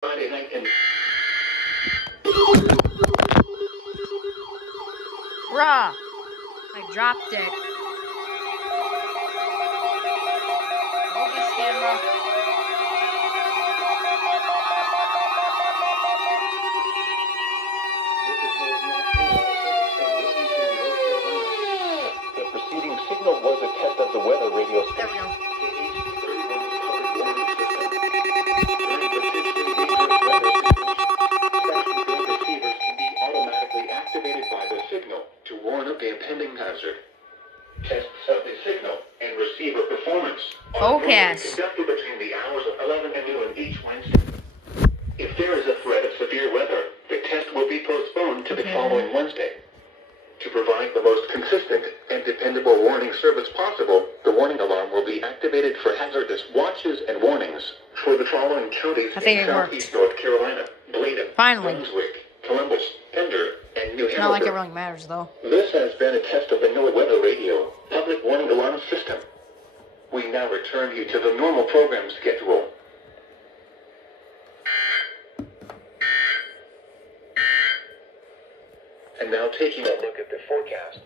Friday night and... Bruh! I dropped it. Focus, camera. The preceding signal was a test of the weather radio There we station. go. Receivers can be automatically activated by the signal to warn of the impending hazard. Tests of the signal and receiver performance are Focus. conducted between the hours of 11 and noon each Wednesday. If there is a threat of severe weather, the test will be postponed to the following Wednesday. To provide the most consistent and dependable warning service possible, the warning alarm will be activated for hazardous watches and warnings for the following counties I think in it worked. southeast North Carolina: Bladen, Finally. Brunswick, Columbus, Pender, and New It's not like it Hampshire. really matters, though. This has been a test of the NOAA Weather Radio Public Warning Alarm System. We now return you to the normal program schedule. And now taking a look at the forecast.